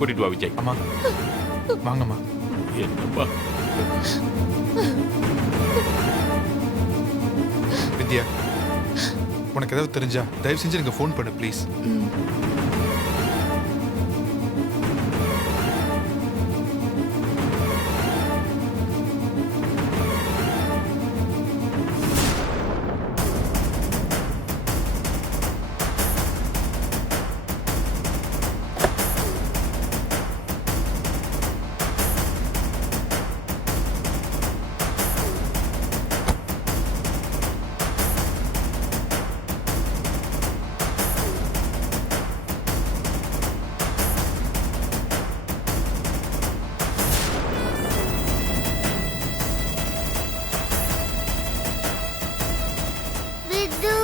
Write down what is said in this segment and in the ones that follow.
கூட்டிட்டு வா விஜய். அம்மா வாங்கம்மா. என்னப்பா வித்யா, உனக்கு ஏதாவது தெரிஞ்சா தயவு செஞ்சு எனக்கு ஃபோன் பண்ணு ப்ளீஸ். விது,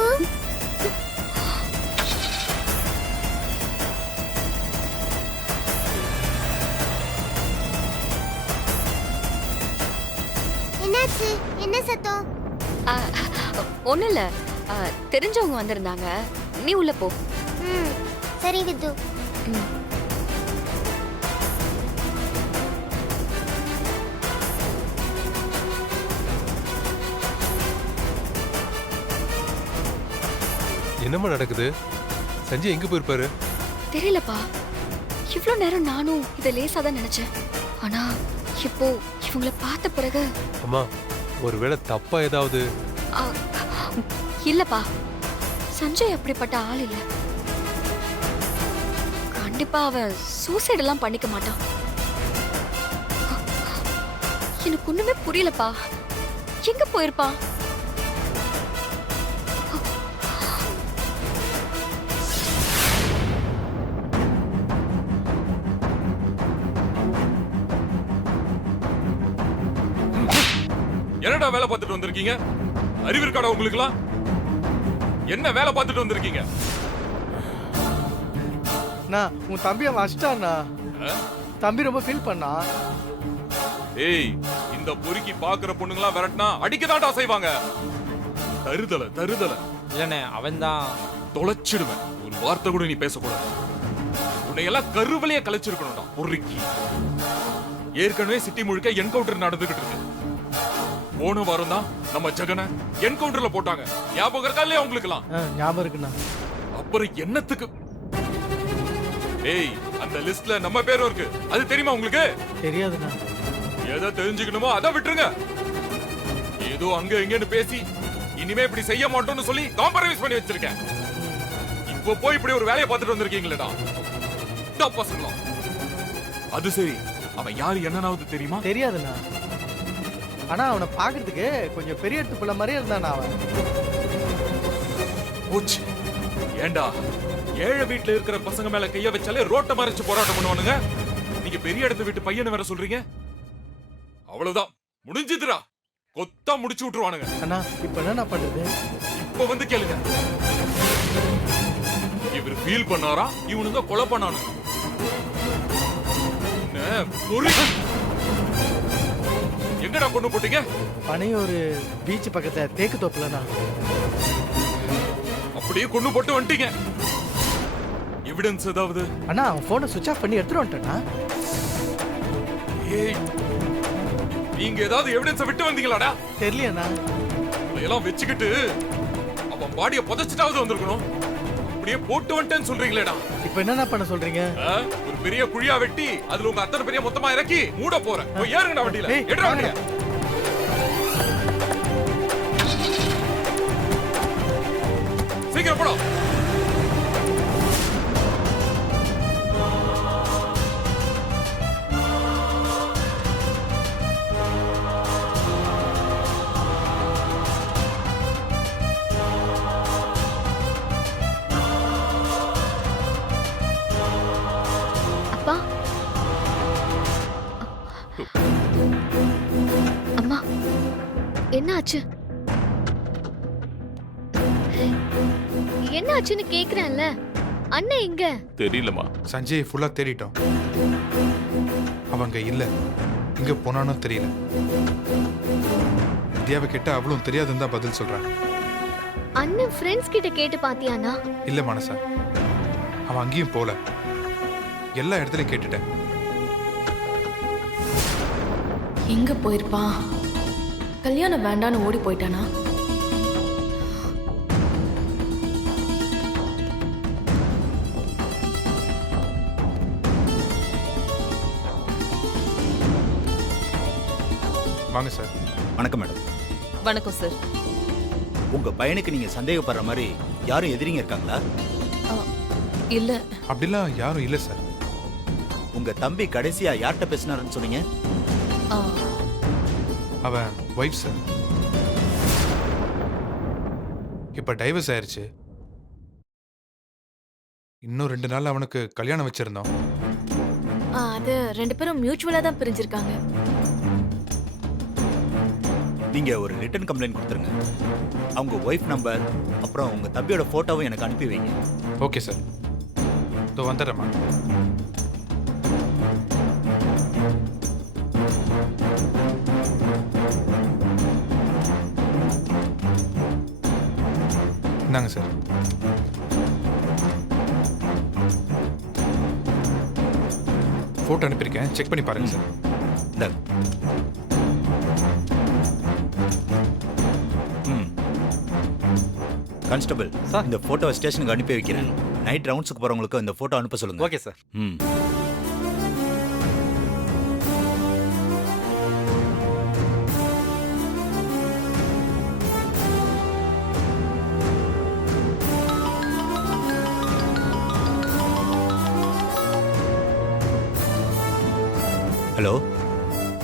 என்னாச்சு? என்ன சத்தம்? ஒன்றும் இல்லை, தெரிஞ்சவங்க வந்திருந்தாங்க. நீ உள்ள போ. ம், சரி விது. ம். என்னம்மா நடக்குது? சஞ்சய் எங்க போயிருப்பாரு? தெரியலப்பா, இவ்வளோ நேரம் நானும் இதை லேசாக தான் நினைச்சேன். ஆனா இப்போ இவங்கள பார்த்த பிறகு அம்மா, ஒருவேளை தப்பா ஏதாவது? ஆ, இல்லப்பா, சஞ்சய் அப்படிப்பட்ட ஆள் இல்ல. கண்டிப்பா அவன் சூசைட் எல்லாம் பண்ணிக்க மாட்டான். எனக்கு ஒண்ணுமே புரியலப்பா. எங்க போயிருப்பான்? என்னடா வேலை பார்த்துட்டு வந்திருக்கீங்க? அறிவு இருக்காடா உங்களுக்குலாம்? என்ன வேலை பார்த்துட்டு வந்திருக்கீங்க? உன் தம்பியை வச்சிட்டான்னா. தம்பி ரொம்ப ஃபீல் பண்ணா. ஏய், இந்த பொறுக்கி பாக்குற பொண்ணுங்களா விரட்டினா அடிக்கதான்டா செய்வாங்க. தருதல தருதல. இல்லனே, அவன்தான். தொலைச்சிடுவேன். ஒரு வார்த்தை கூட நீ பேசக்கூடாது. உன்னை எல்லாம் கருவலையே கலைச்சிருக்கணும்டா பொறுக்கி. ஏற்கனவே சிட்டி முழுக்க என்கவுண்டர் நடந்துகிட்டு இருக்கு. போன வாரம் தான் நம்ம ஜெகனை என்கவுண்டர்ல போட்டாங்க. ஞாபகம் இருக்கா இல்லையா உங்களுக்குலாம்? ஞாபகம் இருக்குண்ணா. அப்புறம் என்னத்துக்கு? ஏய், அந்த லிஸ்ட்ல நம்ம பேரும் இருக்கு. அது தெரியுமா உங்களுக்கு? தெரியாதுண்ணா. எதை தெரிஞ்சுக்கணுமோ அதை விட்டுருங்க. ஏதோ அங்க இங்கன்னு பேசி இனிமே இப்படி செய்ய மாட்டோம்னு சொல்லி காம்ப்ரமைஸ் பண்ணி வச்சிருக்கேன். இப்போ போய் இப்படி ஒரு வேலையை பார்த்துட்டு வந்திருக்கீங்களேடா பசங்களா. அது சரி, அவன் யாரு என்னன்னாவது தெரியுமா? தெரியாதுண்ணா. ஆனா அவனை பாக்குறதுக்கு கொஞ்சம் பெரிய எடுத்து பிள்ளை மாதிரியே இருந்தானா அவன். போச்சு. ஏண்டா, ஏழை வீட்டுல இருக்கிற பசங்க மேல கைய வச்சாலே ரோட்டை மறைச்சு போராட்டம் பண்ணுவானுங்க. நீங்க பெரிய இடத்து வீட்டு பையனை வேற சொல்றீங்க. அவ்வளவுதான், முடிஞ்சுதுடா. கொத்தா முடிச்சு விட்டுருவானுங்க. அண்ணா, இப்ப என்ன பண்றது? இப்ப வந்து கேளுங்க. இவர் ஃபீல் பண்ணாரா, இவனுங்க கொலை பண்ணானுங்க. எங்கடா கொண்டு போட்டீங்க? பனையூர் பீச் பக்கத்துல தேக்கு தோப்புலண்ணா. அப்படியே கொண்டு போட்டு வந்துட்டீங்க. எவிடன்ஸ் ஏதாவது? அண்ணா, அவன் போனை சுவிட்ச் ஆஃப் பண்ணி எடுத்துட்டு வந்துட்டானா. ஏய், நீங்க ஏதாவது எவிடன்ஸ் விட்டு வந்தீங்களாடா? தெரியலண்ணா. எல்லாம் வச்சுக்கிட்டு அவன் பாடிய புதைச்சிட்டாவது வந்திருக்கணும். அப்படியே போட்டு வந்துட்டேன்னு சொல்றீங்களேடா. இப்ப என்ன பண்ண சொல்றீங்க? ஒரு பெரிய குழியா வெட்டி அதுல உங்க அத்தனை பெரிய மொத்தமா இறக்கி மூட போறேன். போய் ஏறுங்கடா வண்டியில. எடுடா வண்டிய. சீக்கிரம் போடா. அம்மா, என்ன ஆச்சு? என்ன ஆச்சுன்னு கேக்குறேன்ல. அண்ணன் எங்க? தெரியலமா. சஞ்சய் ஃபுல்லா தேடிட்டோம். அவங்க இல்ல. எங்க போனானோ தெரியல. வித்யாவை கேட்டா அவளும் தெரியாதுன்னு தான் பதில் சொல்றான். அண்ணன் ஃப்ரெண்ட்ஸ் கிட்ட கேட்டு பாத்தியானா? இல்ல மனசா, அவன் அங்கேயும் போல. எல்லா இடத்துலையும் கேட்டுட்டேன். எங்க போயிருப்பான்? கல்யாணம் வேண்டான்னு ஓடி போயிட்டானா? வாங்க சார். வணக்கம் மேடம். வணக்கம் சார். உங்க பையனுக்கு நீங்க சந்தேகப்படுற மாதிரி யாரும் எதிரிங்க இருக்காங்களா? இல்ல. அப்படிலாம் யாரும் இல்லை சார். உங்க தம்பி கடைசியா யார்கிட்ட பேசினாருன்னு சொன்னீங்க? ஆ, அவன் ஒய்ஃப் சார். இப்ப டைவர்ஸ் ஆயிருச்சு. இன்னும் 2 நாள் அவனுக்கு கல்யாணம் வச்சிருந்தோம். அது 2 பேரும் மியூச்சுவலா தான் பிரிஞ்சிருக்காங்க. நீங்க ஒரு ரிட்டன் கம்ப்ளைண்ட் கொடுத்துருங்க. அவங்க ஒய்ஃப் நம்பர் அப்புறம் உங்க தம்பியோட போட்டோவும் எனக்கு அனுப்பி வைங்க. Okay sir. இதோ வந்துடுறேம்மா. இந்தாங்க சார். போட்டோ அனுப்பியிருக்கேன், செக் பண்ணி பாருங்க சார். இந்தாங்க. கான்ஸ்டபிள், இந்த போட்டோ ஸ்டேஷனுக்கு அனுப்பி வைக்கிறேன். நைட் ரவுண்ட்ஸுக்கு போறவங்களுக்கு இந்த போட்டோ அனுப்ப சொல்லுங்க. Okay sir. ம். ஹலோ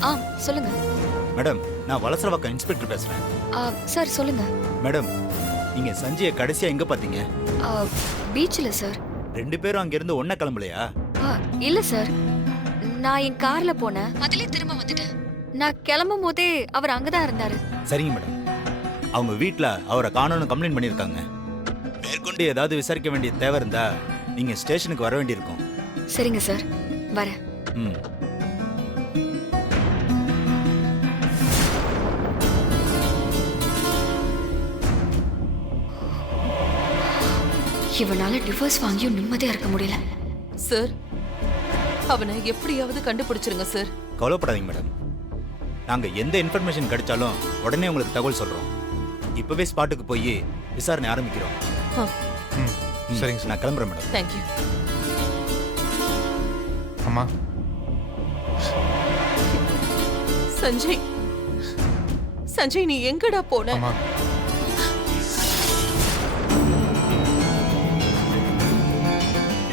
ஆ சொல்லுங்க. மேடம், நான் வலசரவாக்கம் இன்ஸ்பெக்டர் பேசுறேன். சார் சொல்லுங்க. மேடம், நீங்க சஞ்சய கடைசியா எங்க பாத்தீங்க? பீச்சில் சார். 2 பேரும் அங்கிருந்து ஒண்ணா கிளம்பலையா? இல்ல சார், நான் என் கார்ல போனேன், அதிலே திரும்ப வந்துட்டேன். நான் கிளம்பும் போதே அவர் அங்கதான் இருந்தாரு. சரிங்க மேடம். அவங்க வீட்ல அவரை காணோம்னு கம்ப்ளைண்ட் பண்ணியிருக்காங்க. மேற்கொண்டு ஏதாவது விசாரிக்க வேண்டிய தேவை இருந்தா நீங்க ஸ்டேஷனுக்கு வர வேண்டியிருக்கும். சரிங்க சார், வரேன். ம். இவனால டிவோர்ஸ் வாங்கியும் நிம்மதியா இருக்க முடியல. சார், அவனை எப்படியாவது கண்டுபிடிச்சிருங்க சார். கவலைப்படாதீங்க மேடம். நாங்க எந்த இன்ஃபர்மேஷன் கிடைச்சாலும் உடனே உங்களுக்கு தகவல் சொல்றோம். இப்பவே ஸ்பாட்டுக்கு போய் விசாரணை ஆரம்பிக்கிறோம். ம் சரிங்க சார். நான் கிளம்புறேன் மேடம். தேங்க்யூ. அம்மா, சஞ்சய், சஞ்சய் நீ எங்கடா போன? அம்மா,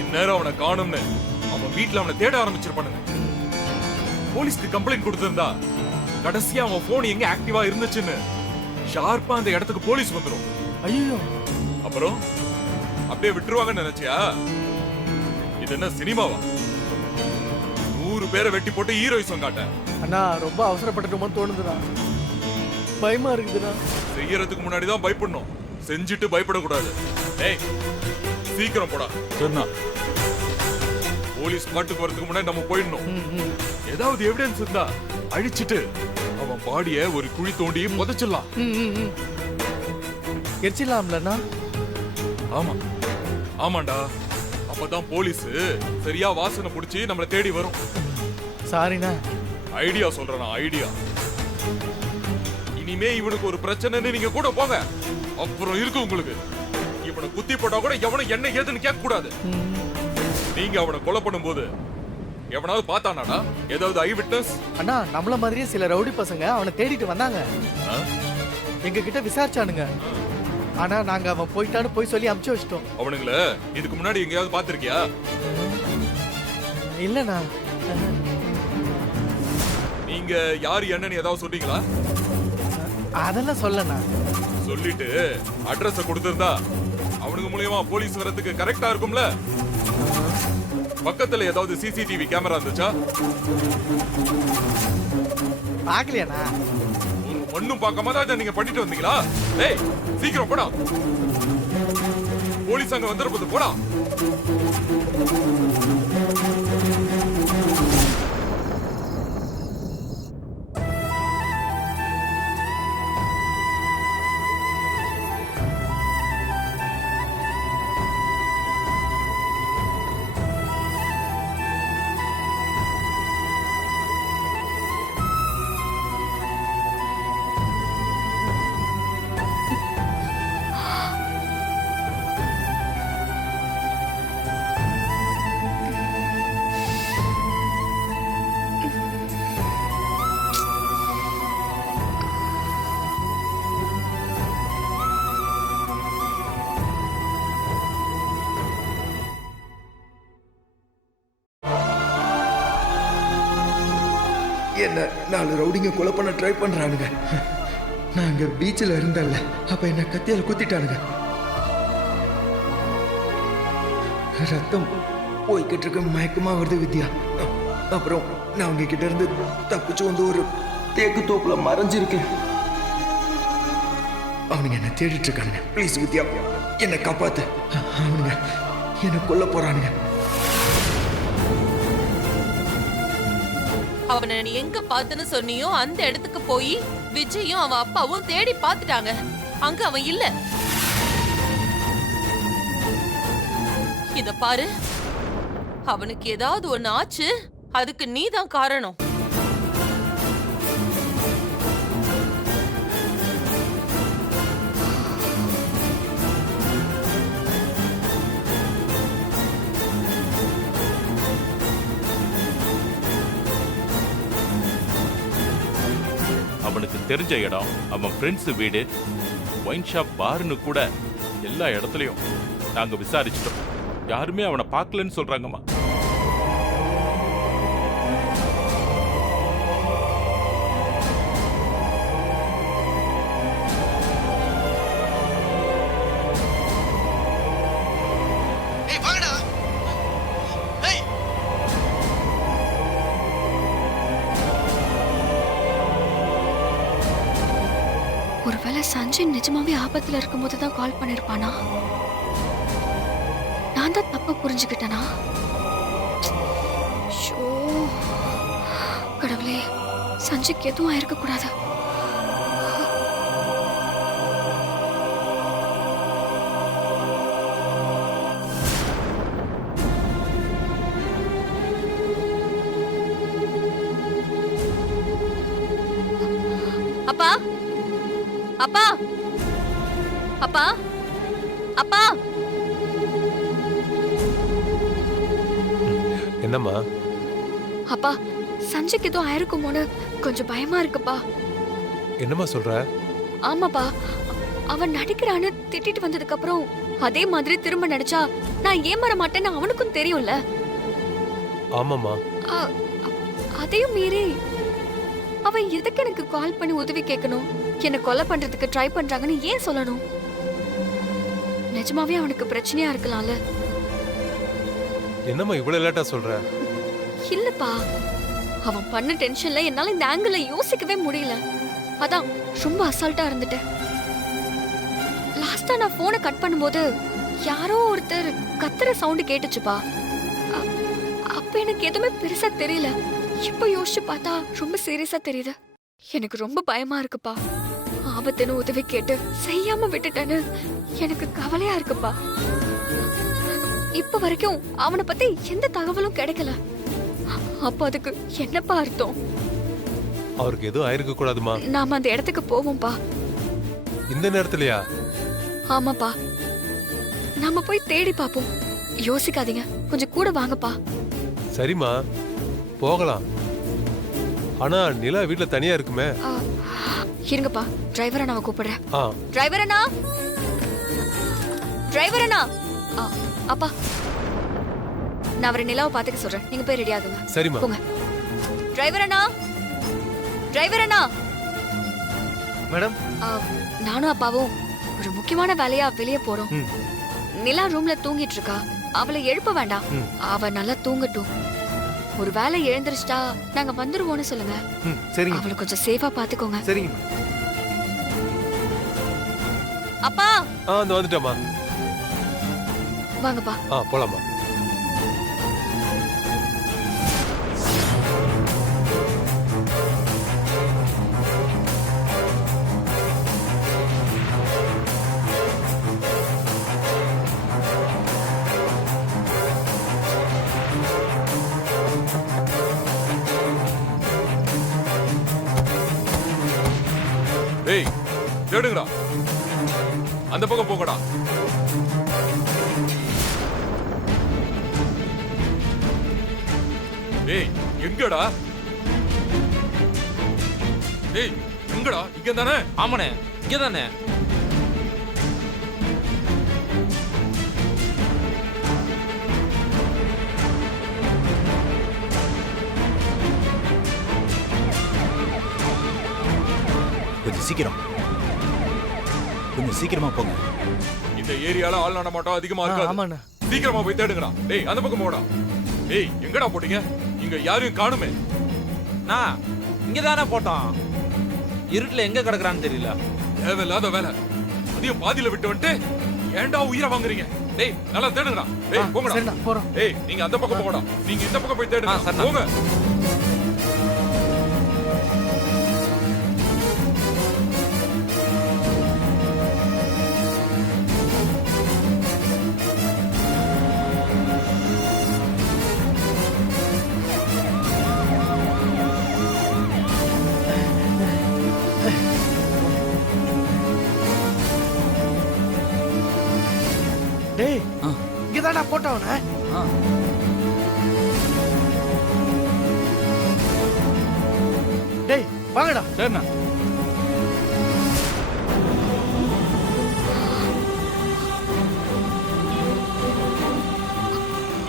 இந்நேரம் அவனை காணும்னு அவன் வீட்டுல அவனை தேட ஆரம்பிச்சிருப்பானுங்க. போலீஸ்க்கு கம்ப்ளைண்ட் கொடுத்திருந்தா கடைசியா அவன் போன் எங்க ஆக்டிவா இருந்துச்சுன்னு ஷார்ப்பா அந்த இடத்துக்கு போலீஸ் வந்துரும். ஐயோ, அப்புறம் அப்படியே விட்டுருவாங்கன்னு நினைச்சியா? இது என்ன சினிமாவா? 100 பேரை வெட்டி போட்டு ஹீரோயிசம் காட்ட. அண்ணா ரொம்ப அவசரப்பட்டுட்டோமோன்னு தோணுதுண்ணா. பயமா இருக்குதுண்ணா. செய்யறதுக்கு முன்னாடி தான் பயப்படணும், செஞ்சுட்டு பயப்படக்கூடாது. டேய் சீக்கிரம் போடா. சொன்னா போலீஸ் பாட்டுக்கு வரதுக்கு முன்னாடி நம்ம போயிடணும். ஏதாவது எவிடன்ஸ் இருந்தா அழிச்சிட்டு அவன் பாடிய ஒரு குழி தோண்டி புதைச்சிடலாம். எரிச்சிடலாம்லண்ணா? ஆமா ஆமாண்டா, அப்பதான் போலீஸ் சரியா வாசனை புடிச்சு நம்மள தேடி வரும். சாரிண்ணா. ஐடியா சொல்றேன், ஐடியா. இனிமே இவனுக்கு ஒரு பிரச்சனைன்னு நீங்க கூட போங்க, அப்புறம் இருக்கு உங்களுக்கு. இவனை குத்தி போட்டா கூட எவனும் என்ன ஏதுன்னு கேட்க கூடாது. நீங்க அவனை கொலை பண்ணும்போது எவனாவது பார்த்தானாடா? ஏதாவது ஐ விட்னஸ்? அண்ணா, நம்மள மாதிரியே சில ரவுடி பசங்க அவனை தேடிட்டு வந்தாங்க. எங்க கிட்ட விசாரிச்சானுங்க. ஆனா நாங்க அவன் போயிட்டான்னு போய் சொல்லி அமுச்சு வச்சிட்டோம். அவனுங்கள இதுக்கு முன்னாடி எங்கேயாவது பாத்திருக்கியா? இல்லண்ணா. நீங்க யாரு என்னன்னு ஏதாவது சொன்னீங்களா? அதெல்லாம் சொல்லண்ணா. சொல்லிட்டு அட்ரஸ் கொடுத்திருந்தா அவனுக்கு மூலியமா போலீஸ் வரதுக்கு கரெக்டா இருக்கும்ல. பக்கத்துல ஏதாவது சிசிடிவி கேமரா இருந்துச்சா? பாக்கலையாண்ணா? ஒண்ணும் பார்க்காம தான் இதை நீங்க பண்ணிட்டு வந்தீங்களா? டேய் சீக்கிரம் போடா, போலீஸ் அங்க வந்துட போது. போடா. என்ன 4 ரவுடிங்க கொலை பண்ண ட்ரை பண்றானுங்க. நான் அங்க பீச்சில் இருந்தேன்ல, அப்ப என்ன கத்தியால குத்திட்டானுங்க. ரத்தம் போய்கிட்டு இருக்க, மயக்கமா வருது வித்யா. அப்புறம் நான் அவங்க கிட்ட இருந்து தப்பிச்சு வந்து ஒரு தேக்கு தோப்புல மறைஞ்சிருக்கேன். அவனுங்க என்ன தேடிட்டு இருக்கானுங்க. ப்ளீஸ் வித்யா, என்னை காப்பாத்து. அவனுங்க என்ன கொல்ல போறானுங்க. அவனை நீ எங்க பாத்துன்னு சொன்னியோ அந்த இடத்துக்கு போய் விஜயும் அவன் அப்பாவும் தேடி பாத்துட்டாங்க. அங்க அவன் இல்ல. இத பாரு, அவனுக்கு ஏதாவது ஒண்ணு ஆச்சு, அதுக்கு நீதான் காரணம். அவனுக்கு தெரிஞ்ச இடம், அவன் ஃப்ரெண்ட்ஸ் வீடு, ஒயின் ஷாப், பார்னு கூட எல்லா இடத்துலயும் நாங்க விசாரிச்சிட்டோம். யாருமே அவனை பார்க்கலன்னு சொல்றாங்கம்மா. ஒருவேளை சஞ்சய் நிஜமாவே ஆபத்துல இருக்கும்போது தான் கால் பண்ணிருப்பானா? நான் தான் தப்பா புரிஞ்சுக்கிட்டேனா? ஷோ, கடவுளே, சஞ்சய்க்கு எதுவும் ஆயிருக்க கூடாது. அப்பா, அப்பா, அப்பா, அப்பா. என்னம்மா? அப்பா, சஞ்சய்க்கு எதுவும் ஆயிருக்குமோன்னு கொஞ்சம் பயமா இருக்குப்பா. என்னம்மா சொல்ற? ஆமாப்பா, அவன் நடிக்கிறான்னு திட்டிட்டு வந்ததுக்கு அப்புறம் அதே மாதிரி திரும்ப நடிச்சா நான் ஏமாற மாட்டேன்னு அவனுக்கும் தெரியும்ல. ஆமாம்மா. அதையும் மீறி அவன் எதுக்கு எனக்கு கால் பண்ணி உதவி கேட்கணும்? என்ன கொலை பண்றதுக்கு ட்ரை பண்றாங்கன்னு ஏன் சொல்லணும்? நிஜமாவே அவனுக்கு பிரச்சனையா இருக்கலாம்ல. என்னம்மா இவ்வளவு லேட்டா சொல்ற? இல்லப்பா, அவன் பண்ண டென்ஷன்ல என்னால இந்த ஆங்கிள் யோசிக்கவே முடியல. அதான் ரொம்ப அசால்ட்டா இருந்துட்டேன். லாஸ்டா நான் போனை கட் பண்ணும்போது யாரோ ஒருத்தர் கத்துற சவுண்ட் கேட்டுச்சுப்பா. அப்ப எனக்கு எதுவுமே பெருசா தெரியல. இப்ப யோசிச்சு பார்த்தா ரொம்ப சீரியஸா தெரியுது. எனக்கு ரொம்ப பயமா இருக்குப்பா. ஆபத்துன்னு உதவி கேட்டு செய்யாம விட்டுட்டேன்னு எனக்கு கவலையா இருக்குப்பா. இப்ப வரைக்கும் அவனை பத்தி எந்த தகவலும் கிடைக்கல. அப்ப அதுக்கு என்னப்பா அர்த்தம்? அவருக்கு எதுவும் ஆயிருக்க கூடாதுமா. நாம அந்த இடத்துக்கு போவோம்பா. இந்த நேரத்துலயா? ஆமாப்பா, நாம போய் தேடி பாப்போம். யோசிக்காதீங்க, கொஞ்சம் கூட வாங்கப்பா. சரிம்மா, போகலாம். ஆனா நிலா வீட்ல தனியா இருக்குமே. இருங்கப்பா, டிரைவர் அண்ணாவை கூப்பிடுறேன். டிரைவர் அண்ணா, டிரைவர் அண்ணா. அப்பா, நான் அவரை நிலாவை பாத்துக்க சொல்றேன். நீங்க போய் ரெடி ஆகுங்க. சரிம்மா. போங்க. டிரைவர் அண்ணா, டிரைவர் அண்ணா. மேடம், நானும் அப்பாவும் ஒரு முக்கியமான வேலையா வெளியே போறோம். நிலா ரூம்ல தூங்கிட்டு இருக்கா. அவளை எழுப்ப வேண்டாம், அவ நல்லா தூங்கட்டும். ஒரு வேலை எழுந்திருச்சிட்டா நாங்க வந்துருவோம்னு சொல்லுங்க. சரிங்க. அவளை கொஞ்சம் சேஃபா பாத்துக்கோங்க. சரிங்க. அப்பா, அந்த வந்துட்டேம்மா. வாங்கப்பா. போலாமா. ஏய், தேடுங்கடா. அந்த பக்கம் போங்கடா. ஏய், எங்கடா? ஏய், எங்கடா? இங்க தானே? ஆமாண்ணே, இங்க தானே. கொஞ்சம் சீக்கிரமா போங்க. இந்த ஏரியால ஆள் நடமாட்டம் அதிகமா இருக்காது. ஆமாண்ணா. சீக்கிரமா போய் தேடுங்கடா. டேய் அந்த பக்கம் போடா. டேய் எங்கடா போட்டீங்க? இங்க யாரையும் காணுமே. நான் இங்க தானே போட்டோம். இருட்டுல எங்க கிடக்குறான்னு தெரியல. தேவையில்லாத வேலை. அதையும் பாதியில விட்டு வந்துட்டு ஏன்டா உயிரை வாங்குறீங்க? டேய் நல்லா தேடுங்கடா. டேய் போங்கடா. சரிண்ணா போறோம். டேய் நீங்க அந்த பக்கம் போங்கடா. நீங்க இந்த பக்கம் போய் தேடுங்க. சரிண்ணா. போங்க. டேய் இங்கதான்டா போட்டவன. டேய் வாங்கடா. சரிண்ணா.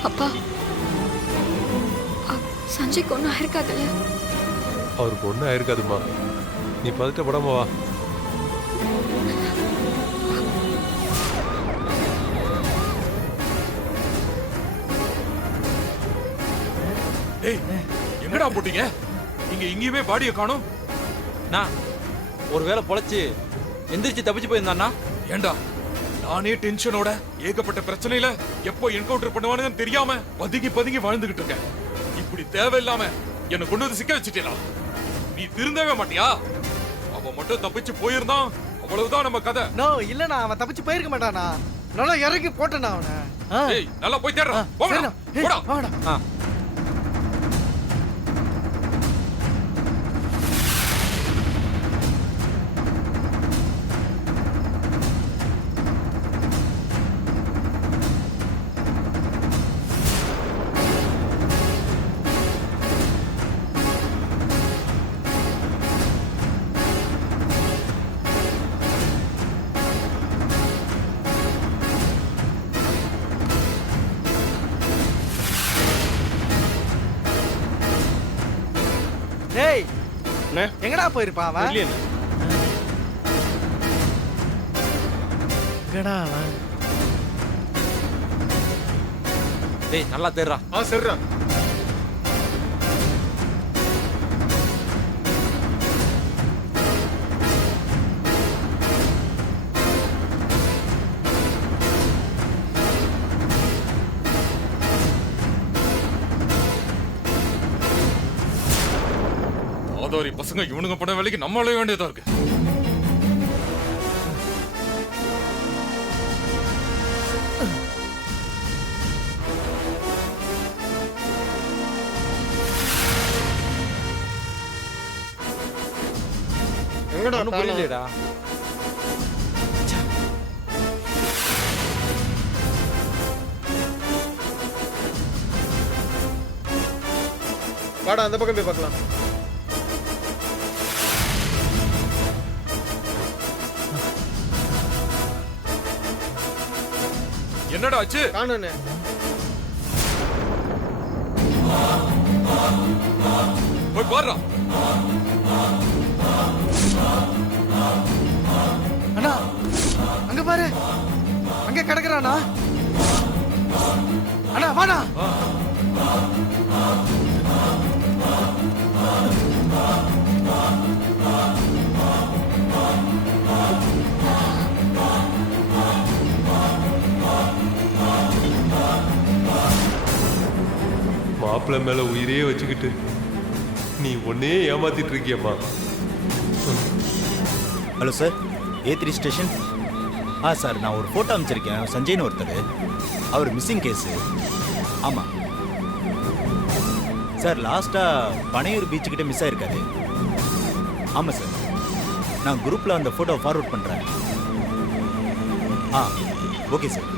அப்பா சஞ்சய்க்கு ஒன்றும் ஆயிருக்காதுல்ல? அவருக்கு ஒன்றும் ஆயிருக்காதுமா, நீ பதட்டப்படாம வா. டேய் எங்கடா போட்டீங்க? இங்க எங்கேயுமே பாடியை காணோம். நான் ஒருவேளை பொழைச்சு எந்திரிச்சு தப்பிச்சு போயிருந்தானா? ஏண்டா நானே டென்ஷனோட ஏகப்பட்ட பிரச்சனையில எப்போ என்கவுண்டர் பண்ணுவானுன்னு தெரியாம பதுங்கி வாழ்ந்துகிட்டு இருக்கேன். இப்படி தேவையில்லாம என்ன கொண்டு வந்து சிக்க வச்சுட்டேனா? நீ திருந்தவே மாட்டியா? அவன் மட்டும் தப்பிச்சு போயிருந்தான், அவ்வளவுதான் நம்ம கதை. நோ இல்லண்ணா, அவன் தப்பிச்சு போயிருக்க மாட்டானா. நல்லா இறங்கி போட்டேனா அவனை. டேய் நல்லா போய் தேடுறா. போடா. போடா. வாங்கடா. டேய் எங்கடா போயிருப்பான் அவன்? எங்கடா அவன்? டேய் நல்லா தேடுறா. சரிடா. ஆதாரி பசங்க இவனுங்க பண்ண வேலைக்கு நம்ம அழைய வேண்டியதா இருக்கு. எங்கடா புரியலடா. வாடா அந்த பக்கம் போய் பார்க்கலாம். என்னடா ஆச்சு? காணனே. போய் பாருடா. அண்ணா அங்க பாரு, அங்க கிடக்குறானா. அண்ணா வாடா. மாப்பிள்ளை மேல உயிரே வச்சுக்கிட்டு நீ ஒன்னே ஏமாத்திட்டு இருக்கியம்மா. Hello sir, A3 station. Sir நான் ஒரு ஃபோட்டோ அமைச்சிருக்கேன். சஞ்சய்னு ஒருத்தர், அவர் மிஸ்ஸிங் கேஸு. ஆமாம் சார், லாஸ்ட்டாக பனையூர் பீச்சுக்கிட்ட மிஸ் ஆயிருக்காரு. ஆமாம் சார், நான் குரூப்பில் அந்த ஃபோட்டோவை ஃபார்வர்ட் பண்ணுறேன். Okay sir.